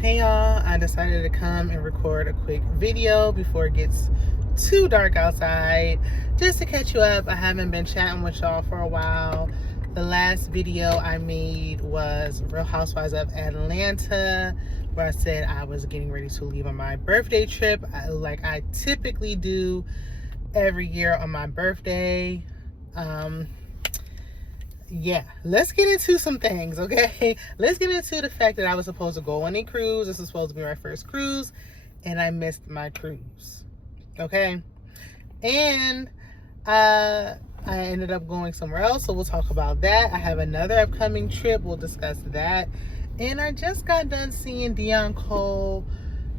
Hey y'all, I decided to come and record a quick video before it gets too dark outside, just to catch you up. I haven't been chatting with y'all for a while. The last video I made was Real Housewives of Atlanta, where I said I was getting ready to leave on my birthday trip, like I typically do every year on my birthday. Yeah, let's get into some things, okay? Let's get into the fact that I was supposed to go on a cruise. This was supposed to be my first cruise, and I missed my cruise, okay? And I ended up going somewhere else, so we'll talk about that. I have another upcoming trip. We'll discuss that. And I just got done seeing Dion Cole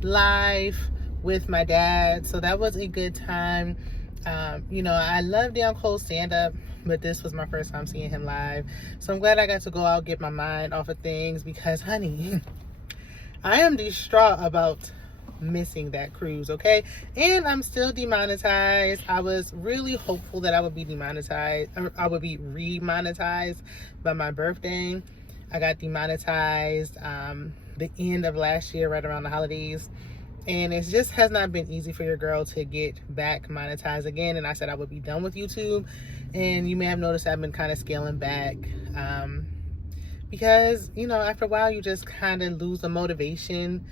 live with my dad, so that was a good time. I love Dion Cole's stand-up, but this was my first time seeing him live. So I'm glad I got to go out, get my mind off of things, because, honey, I am distraught about missing that cruise, okay? And I'm still demonetized. I was really hopeful that I would be demonetized, or I would be remonetized by my birthday. I got demonetized the end of last year, right around the holidays. And it just has not been easy for your girl to get back monetized again. And I said I would be done with YouTube. And you may have noticed I've been kind of scaling back. Because, after a while, you just kind of lose the motivation.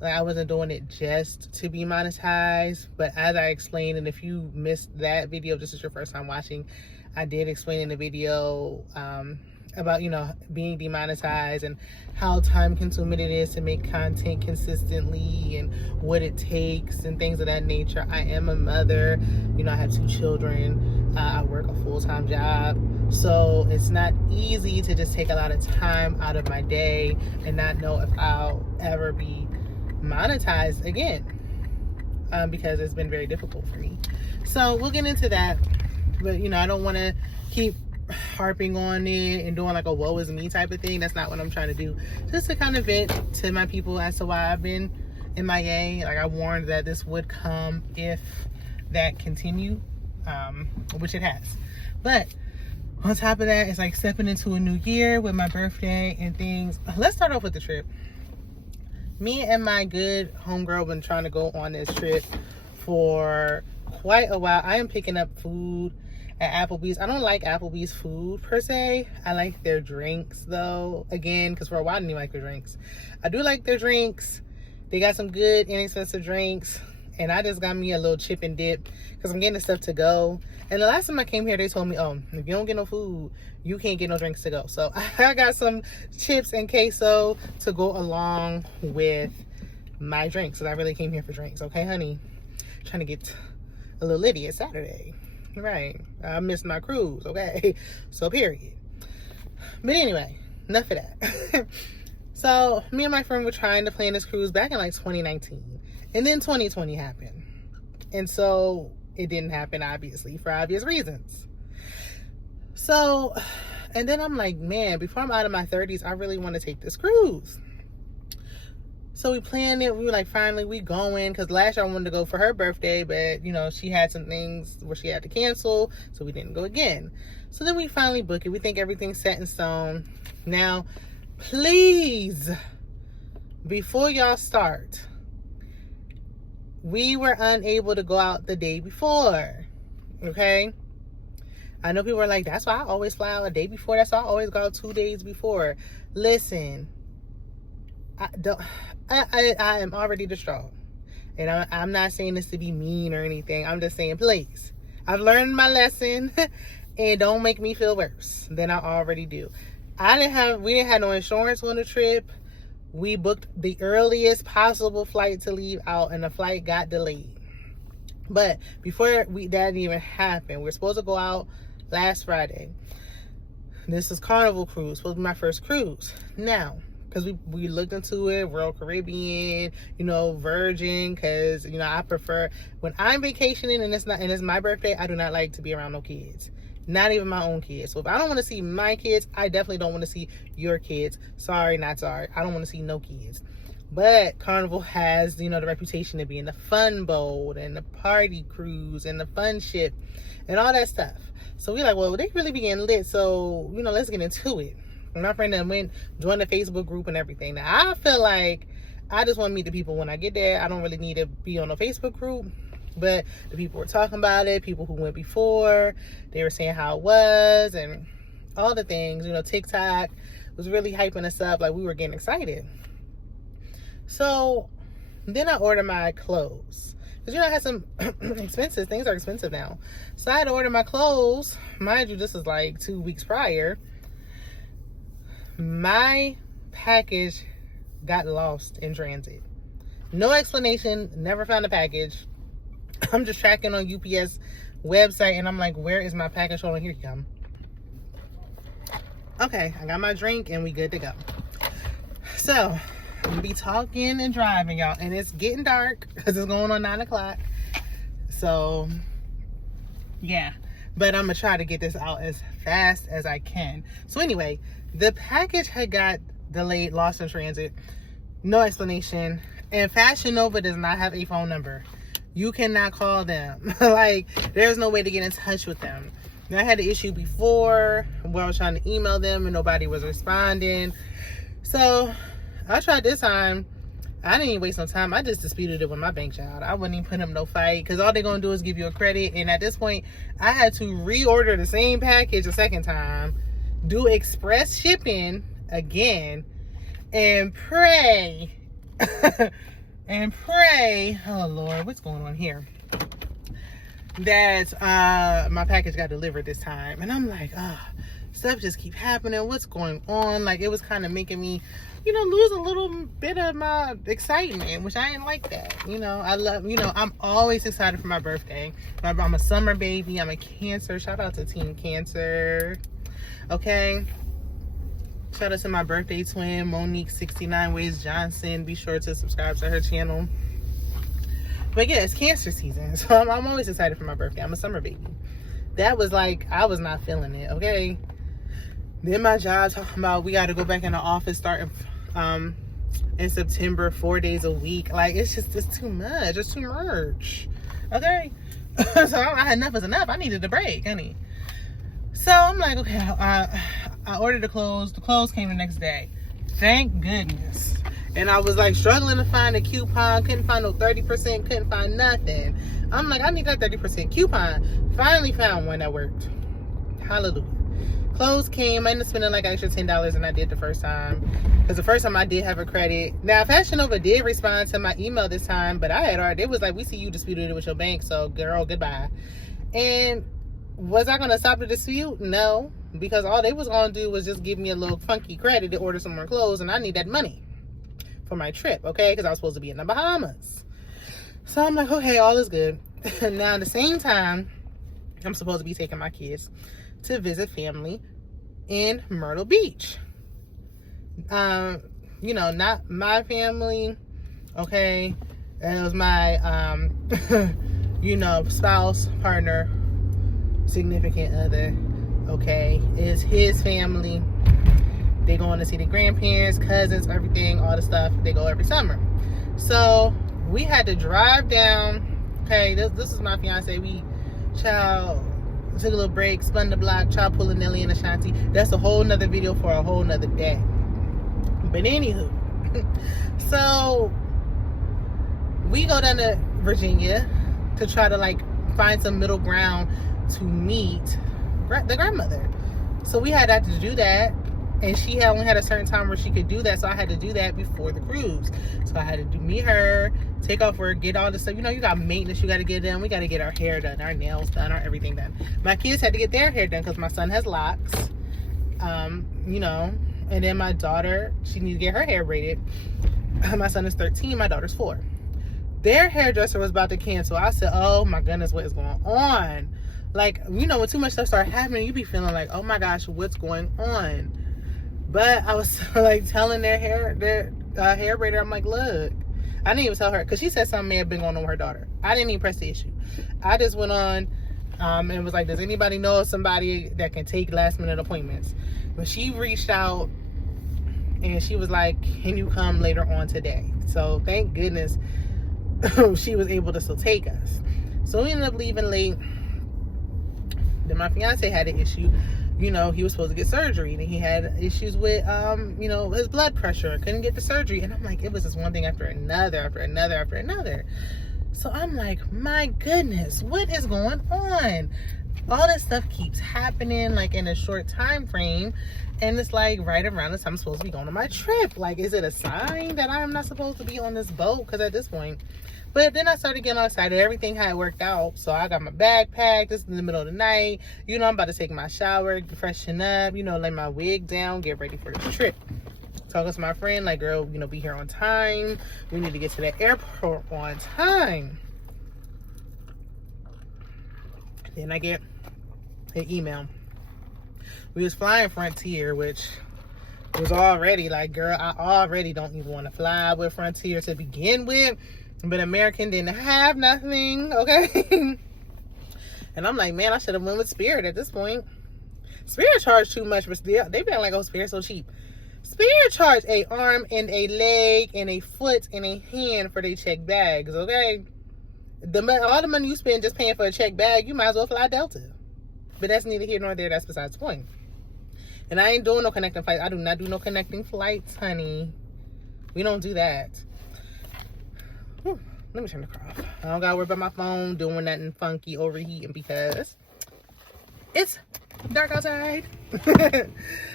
Like, I wasn't doing it just to be monetized. But as I explained, and if you missed that video, this is your first time watching, I did explain in the video about being demonetized and how time consuming it is to make content consistently and what it takes and things of that nature. I am a mother, I have 2 children. I work a full-time job, so it's not easy to just take a lot of time out of my day and not know if I'll ever be monetized again, because it's been very difficult for me. So we'll get into that, but I don't want to keep harping on it and doing like a woe is me type of thing. That's not what I'm trying to do. Just to kind of vent to my people as to why I've been MIA. Like, I warned that this would come if that continued, which it has. But on top of that, it's like stepping into a new year with my birthday and things. Let's start off with the trip. Me and my good homegirl been trying to go on this trip for quite a while. I am picking up food at Applebee's. I don't like Applebee's food per se. I like their drinks though. Again, because for a while I didn't even like their drinks. I do like their drinks. They got some good inexpensive drinks. And I just got me a little chip and dip because I'm getting the stuff to go. And the last time I came here, they told me, oh, if you don't get no food, you can't get no drinks to go. So I got some chips and queso to go along with my drinks. So I really came here for drinks. Okay, honey? Trying to get a little litty. It's Saturday. Right. I missed my cruise, okay? So, period. But anyway, enough of that. So, me and my friend were trying to plan this cruise back in like 2019. And then 2020 happened. And so, it didn't happen, obviously, for obvious reasons. So, and then I'm like, man, before I'm out of my 30s, I really want to take this cruise. So we planned it. We were like, finally, we going. Because last year I wanted to go for her birthday. But, she had some things where she had to cancel. So we didn't go again. So then we finally booked it. We think everything's set in stone. Now, please, before y'all start, we were unable to go out the day before. Okay? I know people are like, that's why I always fly out a day before. That's why I always go out 2 days before. Listen, I am already distraught. And I'm not saying this to be mean or anything. I'm just saying, please. I've learned my lesson. And don't make me feel worse than I already do. We didn't have no insurance on the trip. We booked the earliest possible flight to leave out. And the flight got delayed. But before that even happened, we were supposed to go out last Friday. This is Carnival Cruise. Supposed to be my first cruise. Now, because we looked into it, Royal Caribbean, Virgin, because I prefer when I'm vacationing and it's my birthday, I do not like to be around no kids, not even my own kids. So if I don't want to see my kids, I definitely don't want to see your kids. Sorry, not sorry. I don't want to see no kids. But Carnival has the reputation of being the fun boat and the party cruise and the fun ship and all that stuff. So we're like, well, they really be getting lit, so let's get into it. And my friend then joined the Facebook group and everything. Now I feel like I just want to meet the people when I get there. I don't really need to be on a Facebook group, but the people were talking about it, people who went before, they were saying how it was and all the things. You know, TikTok was really hyping us up, like we were getting excited. So then I ordered my clothes, because you know I had some expensive things. Are expensive now, so I had to order my clothes. Mind you, this was like 2 weeks prior. My package got lost in transit. No explanation, never found the package. I'm just tracking on UPS website and I'm like, where is my package? Hold on, here you come. Okay, I got my drink and we good to go. So I'm gonna be talking and driving, y'all, and it's getting dark because it's going on 9 o'clock. So yeah, but I'm gonna try to get this out as fast as I can. So anyway, the package had got delayed, lost in transit, no explanation, and Fashion Nova does not have a phone number. You cannot call them. Like, there's no way to get in touch with them. Now, I had an issue before where I was trying to email them and nobody was responding. So I tried this time. I didn't even waste no time. I just disputed it with my bank, child. I wouldn't even put them no fight, because all they're gonna do is give you a credit. And at this point, I had to reorder the same package a second time, do express shipping again, and pray and pray, oh Lord, what's going on here, that my package got delivered this time. And I'm like, stuff just keep happening. What's going on? Like, it was kind of making me, you know, lose a little bit of my excitement, which I didn't like that. You know, I love, you know, I'm always excited for my birthday. I'm a summer baby. I'm a Cancer. Shout out to Team Cancer. Okay. Shout out to my birthday twin, Monique 69 Ways Johnson. Be sure to subscribe to her channel. But yeah, it's Cancer season, so I'm always excited for my birthday. I'm a summer baby. That was like, I was not feeling it, okay? Then my job talking about we got to go back in the office starting in September, 4 days a week. Like, it's too much. It's too much, okay? So I had enough is enough. I needed a break, honey. So I'm like, okay, I ordered the clothes. The clothes came the next day. Thank goodness. And I was like struggling to find a coupon. Couldn't find no 30%. Couldn't find nothing. I'm like, I need that 30% coupon. Finally found one that worked. Hallelujah. Clothes came. I ended up spending like extra $10 than I did the first time. Because the first time I did have a credit. Now, Fashion Nova did respond to my email this time. But I had already, it was like, we see you disputed it with your bank. So, girl, goodbye. And was I going to stop the dispute? No. Because all they was going to do was just give me a little funky credit to order some more clothes. And I need that money for my trip, okay? Because I was supposed to be in the Bahamas. So I'm like, okay, all is good. Now, at the same time, I'm supposed to be taking my kids to visit family in Myrtle Beach. You know, not my family, okay? It was my, you know, spouse, partner, significant other, okay? It's his family. They going to see the grandparents, cousins, everything, all the stuff. They go every summer. So we had to drive down. Okay, this is my fiance. We took a little break, spun the block, child pulling Nelly and Ashanti. That's a whole nother video for a whole nother day. But anywho, so we go down to Virginia to try to like find some middle ground to meet the grandmother. So we had to do that. And she only had a certain time where she could do that. So I had to do that before the cruise. So I had to meet her, take off work, get all this stuff. You know, you got maintenance you got to get done. We got to get our hair done, our nails done, our everything done. My kids had to get their hair done because my son has locks. You know, and then my daughter, she needs to get her hair braided. My son is 13, my daughter's 4. Their hairdresser was about to cancel. I said, oh my goodness, what is going on? Like, you know, when too much stuff started happening, you be feeling like, oh my gosh, what's going on? But I was like telling their hair braider, I'm like, look, I didn't even tell her, because she said something may have been going on with her daughter. I didn't even press the issue. I just went on and was like, does anybody know somebody that can take last minute appointments? But she reached out and she was like, can you come later on today? So thank goodness she was able to still take us. So we ended up leaving late. Then my fiance had an issue. you know, he was supposed to get surgery, and he had issues with, you know, his blood pressure, couldn't get the surgery. And I'm like, it was just one thing after another, after another, after another. So I'm like, my goodness, what is going on? All this stuff keeps happening, like, in a short time frame. And it's like right around the time I'm supposed to be going on my trip. Like, is it a sign that I'm not supposed to be on this boat? Because at this point, but then I started getting all excited. Everything had worked out. So I got my bag packed. This is in the middle of the night. You know, I'm about to take my shower, freshen up, you know, lay my wig down, get ready for the trip. Talking to my friend, like, girl, you know, be here on time. We need to get to the airport on time. Then I get an email. We was flying Frontier, which was already like, girl, I already don't even want to fly with Frontier to begin with. But American didn't have nothing, okay? And I'm like, man, I should have went with Spirit at this point. Spirit charged too much, but they been like, oh, Spirit's so cheap. Spirit charged a arm and a leg and a foot and a hand for their check bags, okay? All the money you spend just paying for a check bag, you might as well fly Delta. But that's neither here nor there. That's besides the point. And I ain't doing no connecting flights. I do not do no connecting flights, honey. We don't do that. Whew, let me turn the car off. I don't gotta worry about my phone doing nothing funky, overheating, because it's dark outside.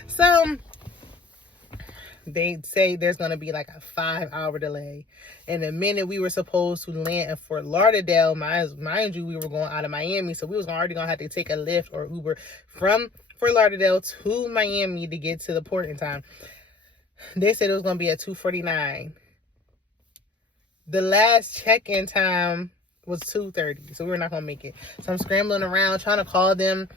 So they say there's gonna be like a 5-hour delay. And the minute we were supposed to land in Fort Lauderdale, mind you, we were going out of Miami, so we was already gonna have to take a Lyft or Uber from Fort Lauderdale to Miami to get to the port in time. They said it was gonna be at 2:49. The last check-in time was 2:30, so we were not gonna make it. So I'm scrambling around trying to call them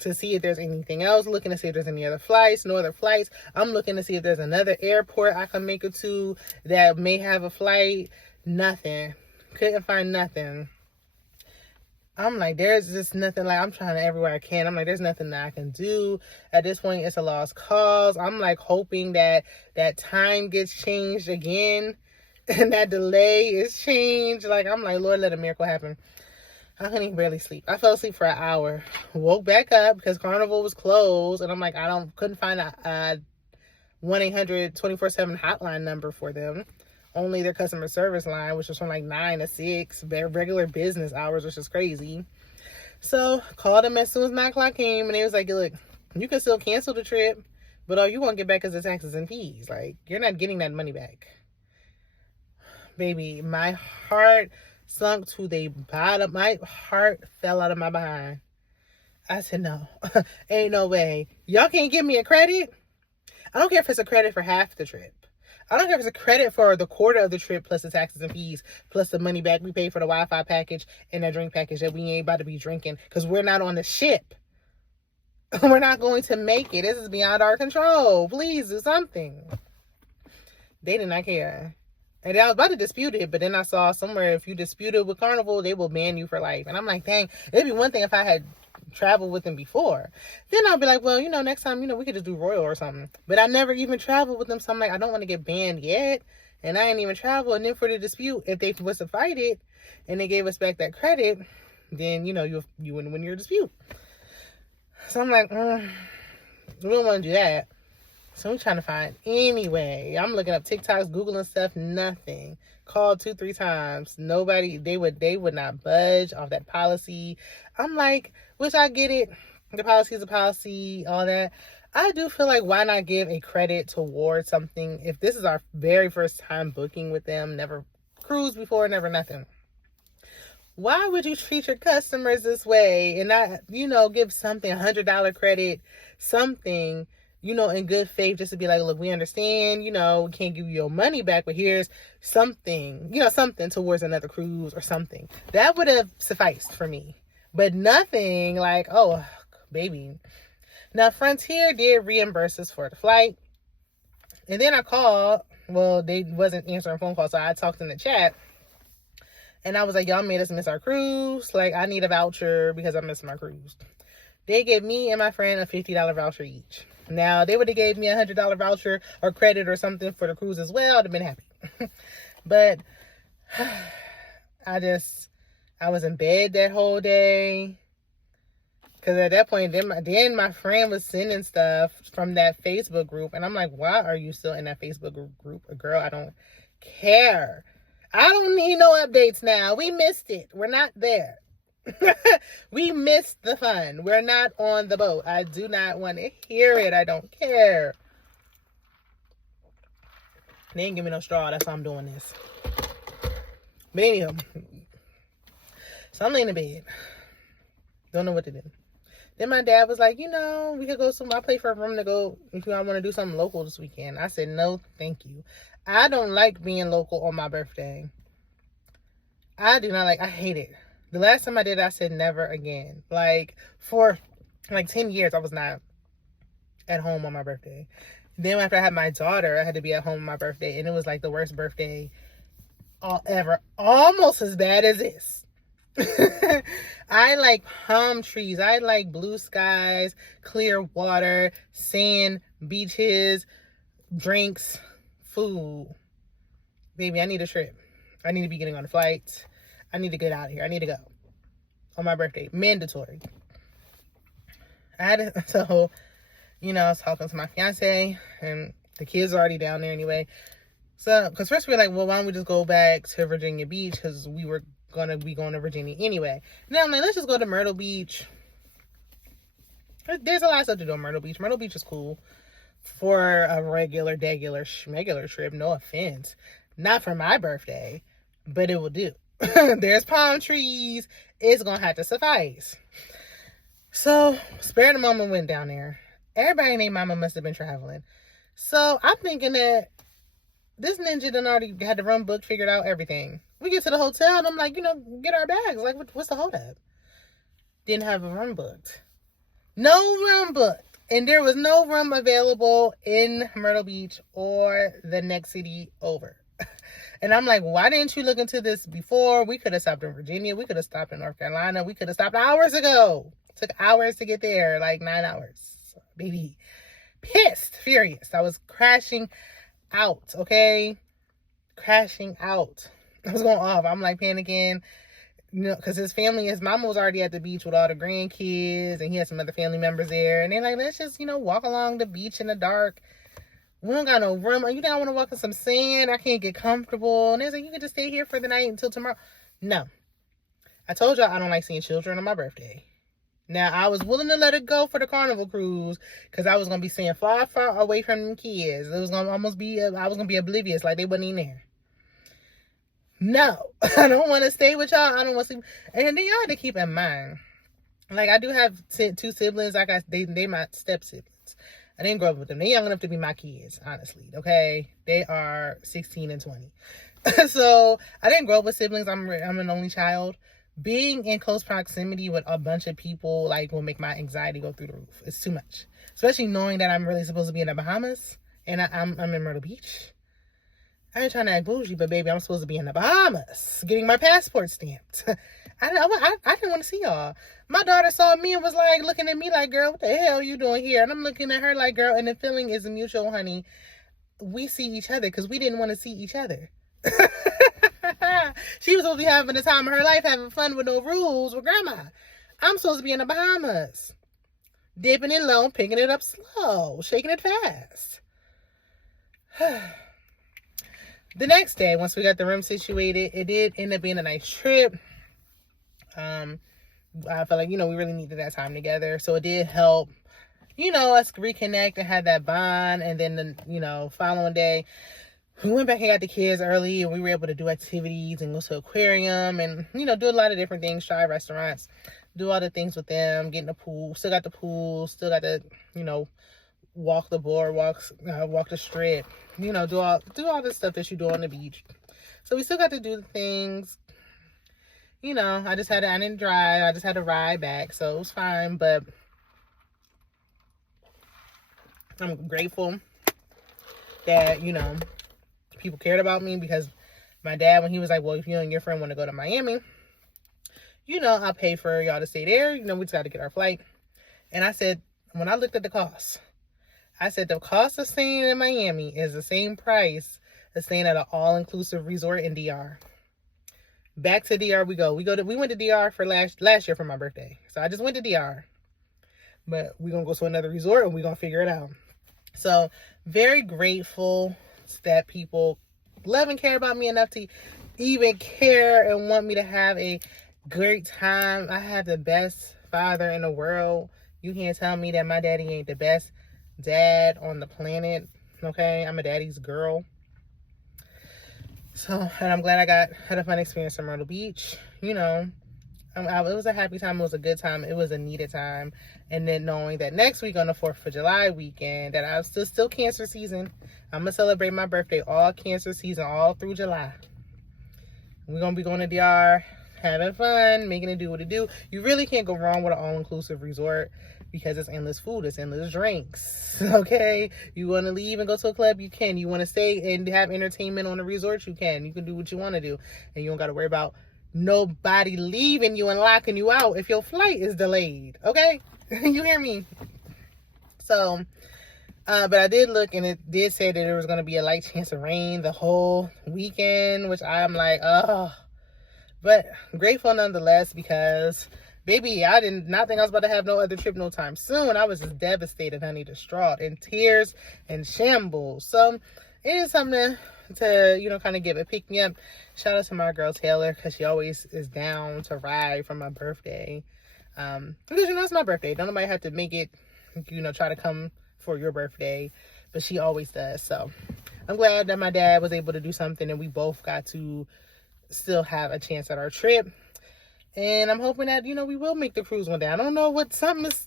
to see if there's anything else, looking to see if there's any other flights, no other flights. I'm looking to see if there's another airport I can make it to that may have a flight. Nothing. Couldn't find nothing. I'm like, there's just nothing. Like, I'm trying everywhere I can. I'm like, there's nothing that I can do. At this point, it's a lost cause. I'm like hoping that that time gets changed again and that delay is changed. Like, I'm like, Lord, let a miracle happen. I couldn't even barely sleep. I fell asleep for an hour. Woke back up because Carnival was closed. And I'm like, couldn't find a 1-800 24/7 hotline number for them. Only their customer service line, which was from like 9 to 6. Regular business hours, which is crazy. So, called them as soon as 9 o'clock came. And they was like, look, you can still cancel the trip. But all you want to get back is the taxes and fees. Like, you're not getting that money back. Baby, my heart sunk to the bottom. My heart fell out of my behind. I said, no, ain't no way. Y'all can't give me a credit? I don't care if it's a credit for half the trip. I don't care if it's a credit for the quarter of the trip plus the taxes and fees plus the money back we paid for the Wi-Fi package and the drink package that we ain't about to be drinking because we're not on the ship. We're not going to make it. This is beyond our control. Please do something. They did not care. And I was about to dispute it, but then I saw somewhere if you dispute it with Carnival, they will ban you for life. And I'm like, dang, it'd be one thing if I had traveled with them before. Then I'll be like, well, next time, we could just do Royal or something. But I never even traveled with them, so I'm like, I don't want to get banned yet. And I ain't even traveled. And then for the dispute, if they was to fight it and they gave us back that credit, then, you wouldn't win your dispute. So I'm like, we don't want to do that. So I'm trying to find anyway. I'm looking up TikToks, Googling stuff, nothing. Called 2-3 times. Nobody, they would not budge off that policy. I'm like, which I get it. The policy is a policy, all that. I do feel like why not give a credit towards something if this is our very first time booking with them, never cruised before, never nothing. Why would you treat your customers this way and not, give something, $100 credit, something, in good faith, just to be like, look, we understand, we can't give you your money back, but here's something, something towards another cruise or something. That would have sufficed for me. But nothing like, oh, baby. Now, Frontier did reimburse us for the flight. And then I called. Well, they wasn't answering phone calls, so I talked in the chat. And I was like, y'all made us miss our cruise. Like, I need a voucher because I missed my cruise. They gave me and my friend a $50 voucher each. Now, they would have gave me a $100 voucher or credit or something for the cruise as well. I'd have been happy. But I was in bed that whole day. Because at that point, then my friend was sending stuff from that Facebook group. And I'm like, why are you still in that Facebook group? Girl, I don't care. I don't need no updates now. We missed it. We're not there. We missed the fun. We're not on the boat. I do not want to hear it. I don't care. They didn't give me no straw. That's why I'm doing this. But anyhow, so I'm laying in bed. Don't know what to do. Then my dad was like, we could go I pay for a room to go if I want to do something local this weekend. I said, no, thank you. I don't like being local on my birthday. I hate it. The last time I did it, I said never again. For 10 years, I was not at home on my birthday. Then after I had my daughter, I had to be at home on my birthday. And it was the worst birthday ever. Almost as bad as this. I like palm trees. I like blue skies, clear water, sand, beaches, drinks, food. Baby, I need a trip. I need to be getting on a flight. I need to get out of here. I need to go on my birthday. Mandatory. I was talking to my fiance, and the kids are already down there anyway. So, because first we were like, well, why don't we just go back to Virginia Beach? Because we were going to be going to Virginia anyway. Now I'm like, let's just go to Myrtle Beach. There's a lot of stuff to do in Myrtle Beach. Myrtle Beach is cool for a regular trip. No offense. Not for my birthday, but it will do. There's palm trees. It's going to have to suffice. So, spare of the moment went down there. Everybody and their mama must have been traveling. So, I'm thinking that this ninja done already had the room booked, figured out everything. We get to the hotel, and I'm like, get our bags. Like, what's the holdup? Didn't have a room booked. No room booked. And there was no room available in Myrtle Beach or the next city over. And I'm like, why didn't you look into this before? We could have stopped in Virginia. We could have stopped in North Carolina. We could have stopped hours ago. Took hours to get there, 9 hours. Baby, pissed, furious. I was crashing out, okay? Crashing out. I was going off. I'm panicking, because his mama was already at the beach with all the grandkids, and he had some other family members there. And they're like, let's just, walk along the beach in the dark. We don't got no room. You think I want to walk in some sand? I can't get comfortable. And they're like, you can just stay here for the night until tomorrow. No. I told y'all I don't like seeing children on my birthday. Now, I was willing to let it go for the Carnival cruise, because I was going to be staying far, far away from them kids. It was going to almost be, I was going to be oblivious, like they wasn't even there. No, I don't want to stay with y'all. I don't want to see. And then y'all have to keep in mind, I do have 2 siblings. They my step siblings. I didn't grow up with them. They're young enough to be my kids, honestly. Okay, they are 16 and 20. So I didn't grow up with siblings. I'm an only child. Being in close proximity with a bunch of people will make my anxiety go through the roof. It's too much, especially knowing that I'm really supposed to be in the Bahamas and I'm in Myrtle Beach. I ain't trying to act bougie, but baby, I'm supposed to be in the Bahamas, getting my passport stamped. I didn't want to see y'all. My daughter saw me and was looking at me like, girl, what the hell are you doing here? And I'm looking at her like, girl, and the feeling is mutual, honey. We see each other because we didn't want to see each other. She was supposed to be having the time of her life, having fun with no rules with grandma. I'm supposed to be in the Bahamas, dipping it low, picking it up slow, shaking it fast. The next day, once we got the room situated, it did end up being a nice trip. I felt like, we really needed that time together. So it did help, us reconnect and have that bond. And then, the following day, we went back and got the kids early, and we were able to do activities and go to aquarium and, do a lot of different things, try restaurants, do all the things with them, get in the pool. Still got the pool, still got the, walk the boardwalks, walk the strip, do all the stuff that you do on the beach. So we still got to do the things. I didn't drive. I just had to ride back, so it was fine. But I'm grateful that, people cared about me, because my dad, when he was like, well, if you and your friend want to go to Miami, I'll pay for y'all to stay there. We just got to get our flight. And I said, when I looked at the cost, I said, the cost of staying in Miami is the same price as staying at an all-inclusive resort in DR. Back to DR we go. We went to DR for last year for my birthday. So I just went to DR. but we're going to go to another resort and we're going to figure it out. So very grateful that people love and care about me enough to even care and want me to have a great time. I have the best father in the world. You can't tell me that my daddy ain't the best dad on the planet. Okay, I'm a daddy's girl. So, and I'm glad I had a fun experience in Myrtle Beach. You know, it was a happy time. It was a good time. It was a needed time. And then knowing that next week on the 4th of July weekend, that I'm still Cancer season. I'm going to celebrate my birthday all Cancer season, all through July. We're going to be going to DR, having fun, making it do what it do. You really can't go wrong with an all-inclusive resort because it's endless food, it's endless drinks, okay? You want to leave and go to a club, you can. You want to stay and have entertainment on a resort, you can. You can do what you want to do. And you don't got to worry about nobody leaving you and locking you out if your flight is delayed, okay? You hear me? So, but I did look, and it did say that there was going to be a light chance of rain the whole weekend, which I'm like, oh. But grateful nonetheless, because, baby, I did not think I was about to have no other trip no time soon. I was just devastated, honey, distraught, in tears and shambles. So it is something to kind of give a pick-me-up. Shout out to my girl Taylor, because she always is down to ride for my birthday. Because, it's my birthday. Don't nobody have to make it, try to come for your birthday, but she always does. So I'm glad that my dad was able to do something and we both got to still have a chance at our trip. And I'm hoping that, we will make the cruise one day. I don't know what something is.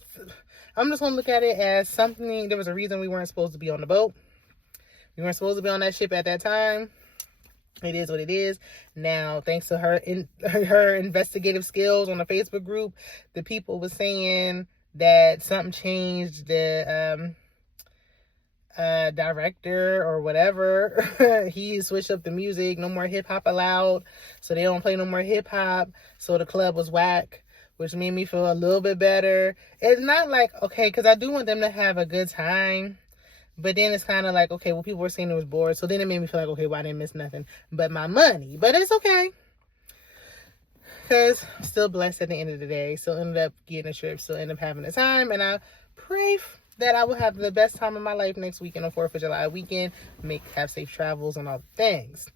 I'm just going to look at it as something. There was a reason we weren't supposed to be on the boat. We weren't supposed to be on that ship at that time. It is what it is. Now, thanks to her investigative skills on the Facebook group, the people were saying that something changed. The director or whatever, he switched up the music. No more hip hop allowed, so they don't play no more hip hop. So the club was whack, which made me feel a little bit better. It's not like, okay, because I do want them to have a good time, but then it's kind of like, okay, well, people were saying it was bored, so then it made me feel like, okay, well, I didn't miss nothing but my money. But it's okay, because I'm still blessed at the end of the day. Still ended up getting a trip, still ended up having a time, and I pray that I will have the best time of my life next weekend on 4th of July weekend. Have safe travels and all the things.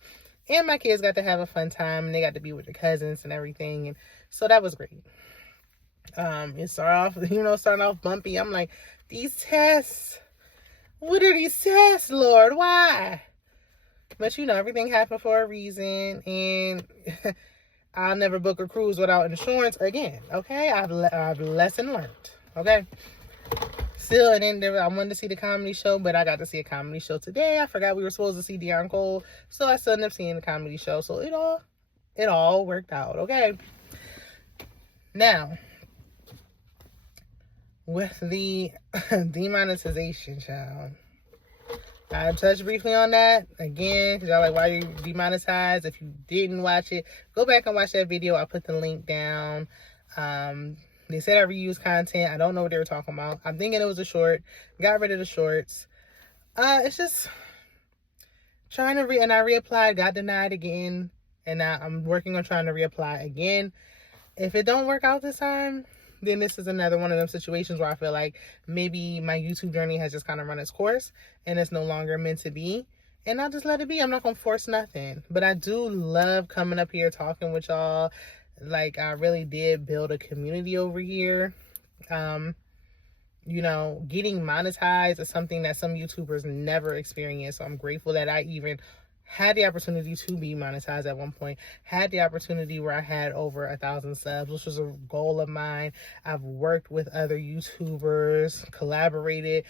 And my kids got to have a fun time, and they got to be with their cousins and everything, and so that was great. It starting off bumpy. I'm like, these tests, what are these tests, Lord? Why? But everything happened for a reason, and I'll never book a cruise without insurance again. Okay, I've lesson learned. Okay. Still, and then I wanted to see the comedy show, but I got to see a comedy show today. I forgot we were supposed to see Dion Cole, so I still ended up seeing the comedy show. So it all worked out, okay? Now, with the demonetization, child, I touched briefly on that again, because y'all like, why you demonetized? If you didn't watch it, go back and watch that video. I put the link down. They said I reused content. I don't know what they were talking about. I'm thinking it was a short. Got rid of the shorts. It's just trying to and I reapplied, got denied again, and now I'm working on trying to reapply again. If it don't work out this time, then this is another one of them situations where I feel like maybe my YouTube journey has just kind of run its course and it's no longer meant to be. And I'll just let it be. I'm not going to force nothing. But I do love coming up here talking with y'all. Like, I really did build a community over here. Getting monetized is something that some YouTubers never experience. So I'm grateful that I even had the opportunity to be monetized at one point. Had the opportunity where I had over 1,000 subs, which was a goal of mine. I've worked with other YouTubers, collaborated,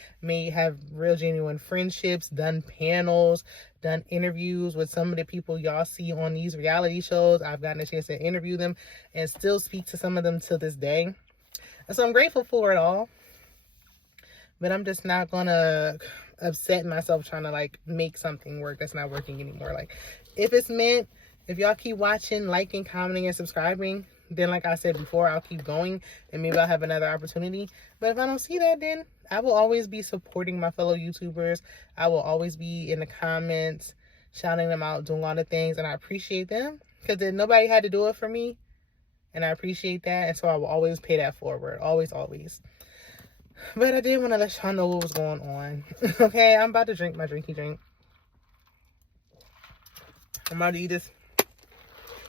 have real genuine friendships, done panels, done interviews with some of the people y'all see on these reality shows. I've gotten a chance to interview them and still speak to some of them to this day. And so I'm grateful for it all. But I'm just not gonna upset myself trying to make something work that's not working anymore. If it's meant, if y'all keep watching, liking, commenting, and subscribing, then like I said before, I'll keep going and maybe I'll have another opportunity. But if I don't see that, then I will always be supporting my fellow YouTubers. I will always be in the comments, shouting them out, doing all the things, and I appreciate them because nobody had to do it for me, and I appreciate that, and so I will always pay that forward. Always, always. But I did want to let y'all know what was going on. Okay, I'm about to drink my drinky drink. I'm about to eat this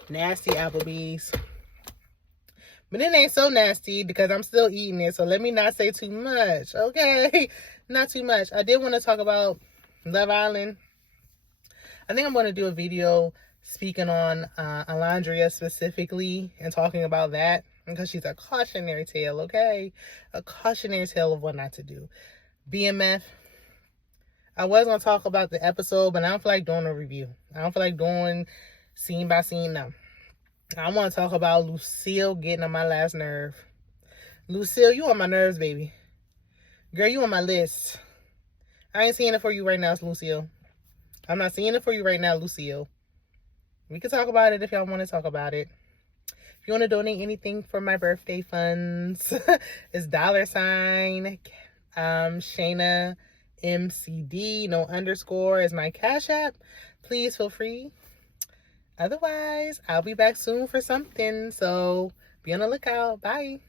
nasty Applebee's. But it ain't so nasty because I'm still eating it. So let me not say too much. Okay, not too much. I did want to talk about Love Island. I think I'm going to do a video speaking on Alondria specifically and talking about that because she's a cautionary tale, okay? A cautionary tale of what not to do. BMF, I was going to talk about the episode, but I don't feel like doing a review. I don't feel like doing scene by scene, no. I want to talk about Lucille getting on my last nerve. Lucille, you on my nerves, baby. Girl, you on my list. I ain't seeing it for you right now, Lucille. I'm not seeing it for you right now, Lucille. We can talk about it if y'all want to talk about it. If you want to donate anything for my birthday funds, it's $, Shanamcd, no underscore is my Cash App. Please feel free. Otherwise, I'll be back soon for something. So be on the lookout. Bye.